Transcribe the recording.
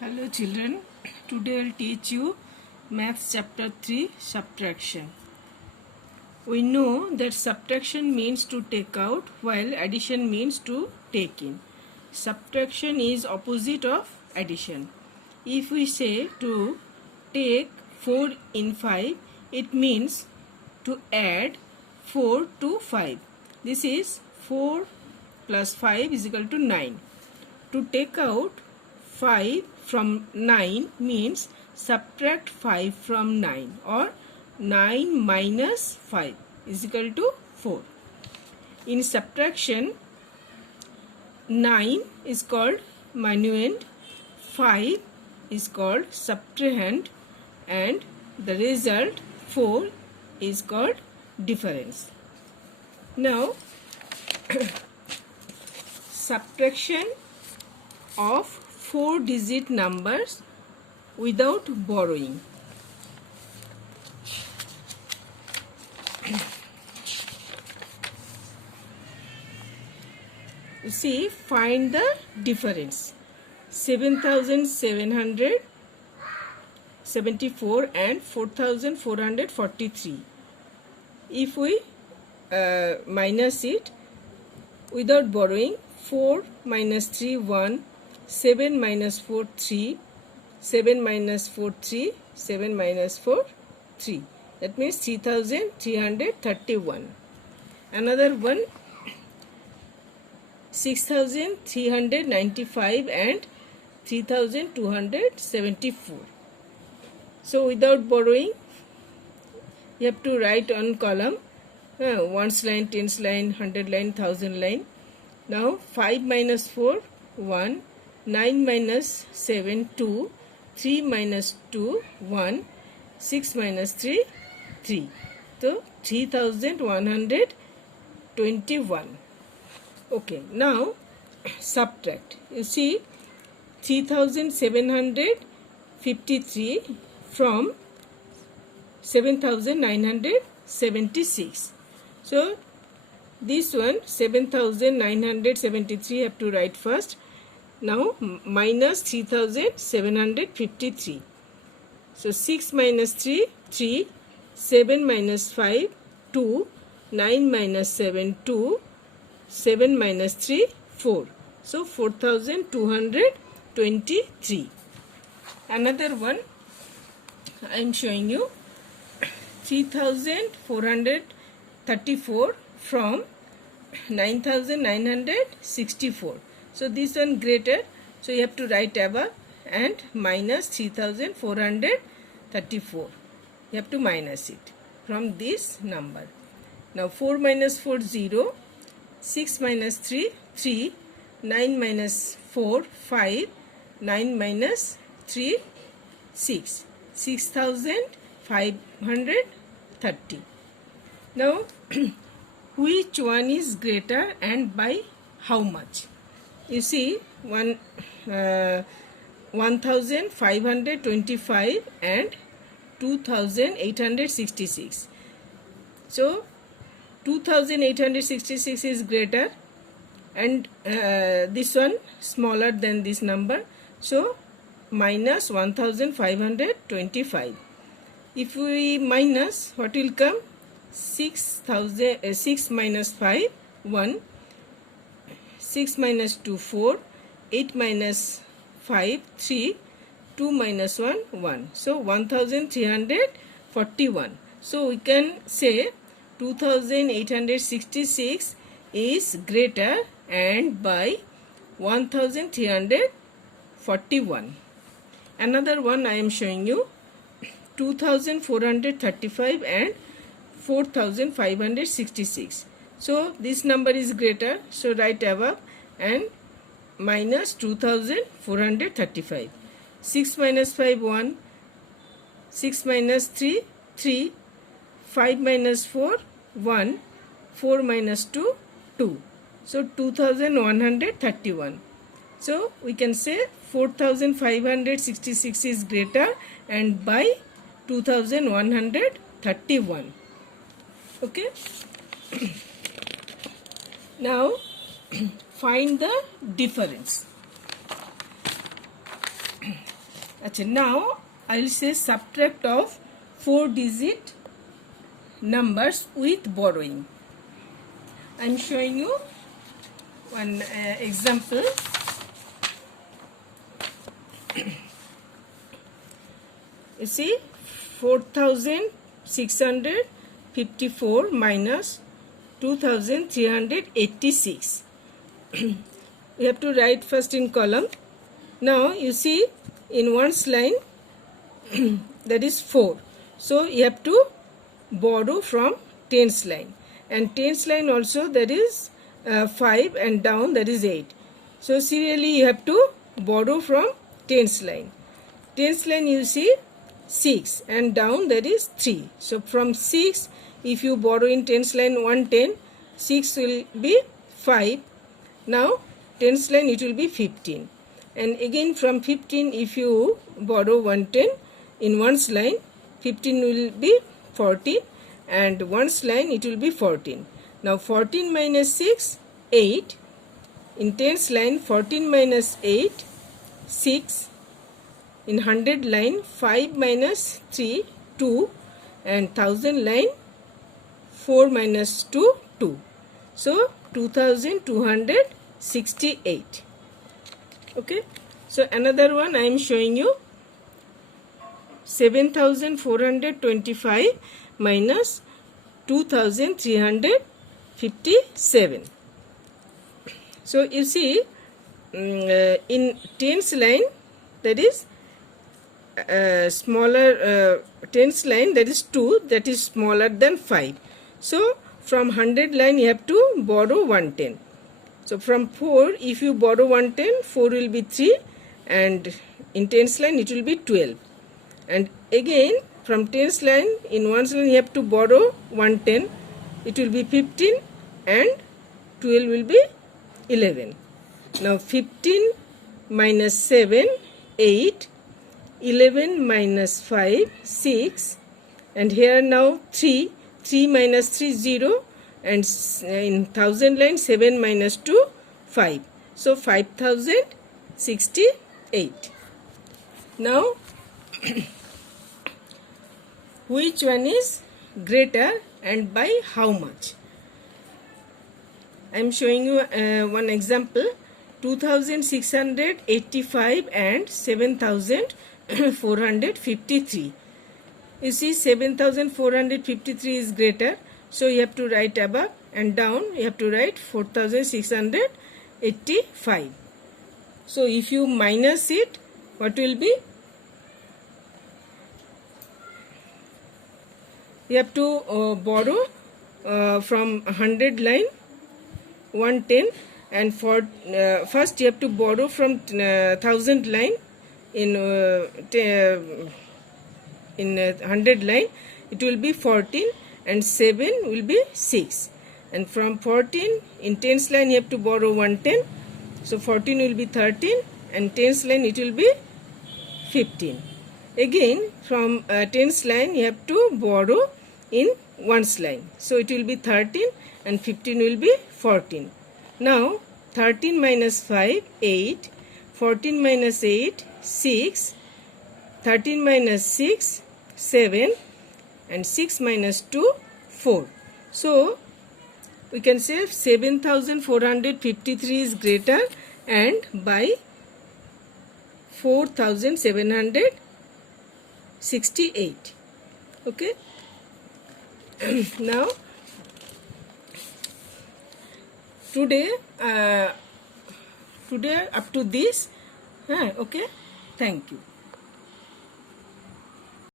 Hello children, today I'll teach you Maths chapter 3 subtraction. We know that subtraction means to take out while addition means to take in. Subtraction is opposite of addition. If we say to take 4 in 5, it means to add 4 to 5. This is 4 plus 5 is equal to 9. To take out 5 from 9 means subtract 5 from 9 or 9 minus 5 is equal to 4. In subtraction, 9 is called minuend, 5 is called subtrahend, and the result 4 is called difference. Now, subtraction of 4-digit numbers without borrowing. You see, find the difference. 7,774 and 4,443. If we minus it without borrowing, 4 minus 3, 1, 7 minus 4, 3, 7 minus 4, 3, 7 minus 4, 3. That means 3,331. Another one, 6,395 and 3,274. So without borrowing, you have to write on column, ones line, tens line, 100 line, 1000 line. Now 5 minus 4, 1, 9 minus 7, 2, 3 minus 2, 1, 6 minus 3, 3. So 3,121. Okay, now subtract. You see 3,753 from 7,976. So this one 7,973 have to write first. Now minus 3,753. So 6 minus 3, 3, 7 minus 5, 2, 9 minus 7, 2, 7 minus 3, 4. So 4,223. Another one I am showing you, 3,434 from 9,964. So this one greater, so you have to write above and minus 3,434. You have to minus it from this number. Now 4 minus 4, 0, 6 minus 3, 3, 9 minus 4, 5, 9 minus 3, 6, 6,530. Now which one is greater and by how much? You see, 1,525 and 2,866. So 2,866 is greater and this one smaller than this number. So minus 1,525. If we minus, what will come? 6 minus 5, 1. 6 minus 2, 4, 8 minus 5, 3, 2 minus 1, 1. So 1,341. So we can say 2,866 is greater and by 1,341. Another one I am showing you, 2,435 and 4,566. So this number is greater, so write above and minus 2,435. 6 minus 5, 1, 6 minus 3, 3, 5 minus 4, 1, 4 minus 2, 2. So 2,131. So we can say 4,566 is greater and by 2,131. Okay. Now find the difference. Okay, now I will say subtract of 4-digit numbers with borrowing. I am showing you one example. You see, 4654 minus 2386. We have to write first in column. Now you see, in one's line that is 4. So you have to borrow from tens line, and tens line also there is 5, and down that is 8. So serially you have to borrow from tens line. Tens line you see 6, and down there is 3. So from 6, if you borrow in tens line 110, 6 will be 5. Now tens line it will be 15, and again from 15 if you borrow 110 in one's line, 15 will be 14, and one's line it will be 14. Now 14 minus 6, 8. In tens line 14 minus 8, 6. In 100 line 5 minus 3, 2, and 1000 line 4 minus 2, 2. So 2268. Okay. So another one I am showing you, 7425 minus 2357. So you see, in tens line that is smaller, tens line that is 2, that is smaller than 5. So from 100 line you have to borrow 110. So from 4 if you borrow 110, 4 will be 3, and in tens line it will be 12. And again from tens line in one's line you have to borrow 110, it will be 15, and 12 will be 11. Now 15 minus 7, 8, 11 minus 5, 6, and here now 3, 3 minus 3, 0, and in 1000 line 7 minus 2, 5. So 5068. Now which one is greater and by how much? I am showing you one example, 2685 and 7453. You see, 7453 is greater, so you have to write above, and down you have to write 4685. So if you minus it, what will be? You have to borrow from 100 line 110, and for first you have to borrow from 1000 line in 100 line it will be 14, and 7 will be 6, and from 14 in tens line you have to borrow 110, so 14 will be 13, and tens line it will be 15. Again from tens line you have to borrow in ones line, so it will be 13, and 15 will be 14. Now 13 minus 5, 8, 14 minus 8, 6, 13 minus 6, 7, and 6 minus 2, 4. So we can say 7453 is greater and by 4768. Okay. Now today up to this. Okay, thank you.